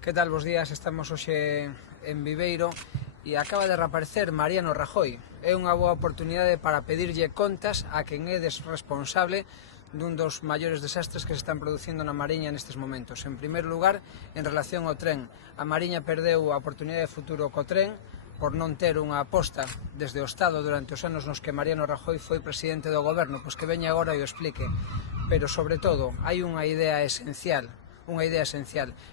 Que tal, bos días? Estamos hoxe en Viveiro e acaba de reaparecer Mariano Rajoy. É unha boa oportunidade para pedirlle contas a quen é responsable dun dos maiores desastres que se están producindo na Mariña nestes momentos. En primeiro lugar, en relación ao tren, a Mariña perdeu a oportunidade de futuro co tren por non ter unha aposta desde o Estado durante os anos nos que Mariano Rajoy foi presidente do goberno, pois que veña agora e o explique. Pero, sobre todo, hai unha idea esencial.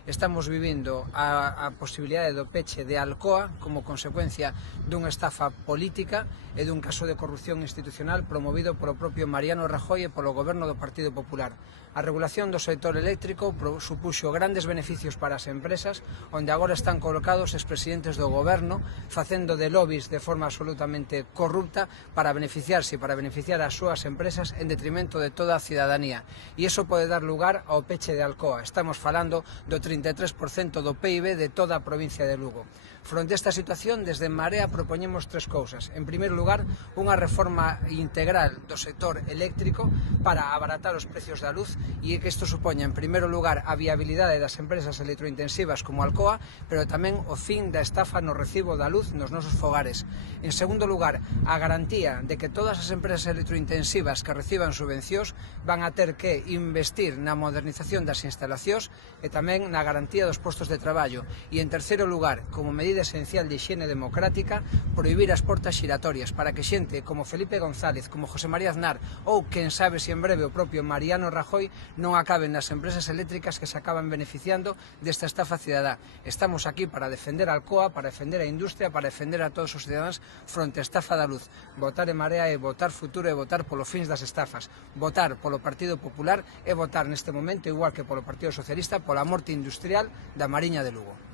Estamos vivindo a posibilidade do peche de Alcoa como consecuencia dunha estafa política e dun caso de corrupción institucional promovido polo propio Mariano Rajoy e polo goberno do Partido Popular. A regulación do sector eléctrico supuxo grandes beneficios para as empresas, onde agora están colocados expresidentes do goberno facendo de lobbies de forma absolutamente corrupta para beneficiarse e para beneficiar as súas empresas en detrimento de toda a cidadanía. E iso pode dar lugar ao peche de Alcoa. Estamos falando do 33% do PIB de toda a provincia de Lugo. Fronte a esta situación, desde Marea propoñemos tres cousas. En primeiro lugar, unha reforma integral do sector eléctrico para abaratar os precios da luz e que isto supoña, en primeiro lugar, a viabilidade das empresas electrointensivas como Alcoa, pero tamén o fin da estafa no recibo da luz nos nosos fogares. En segundo lugar, a garantía de que todas as empresas electrointensivas que reciban subvencións van a ter que investir na modernización das instalacións e tamén na garantía dos postos de traballo. E en terceiro lugar, como medida esencial de higiene democrática, prohibir as portas xiratorias para que xente como Felipe González, como José María Aznar ou, quen sabe se en breve, o propio Mariano Rajoy non acaben nas empresas eléctricas que se acaban beneficiando desta estafa cidadá. Estamos aquí para defender a Alcoa, para defender a industria, para defender a todos os cidadáns fronte a estafa da luz. Votar en Marea é votar futuro e votar polo fins das estafas. Votar polo Partido Popular é votar neste momento, igual que polo Partido Socialista, pola morte industrial da Mariña de Lugo.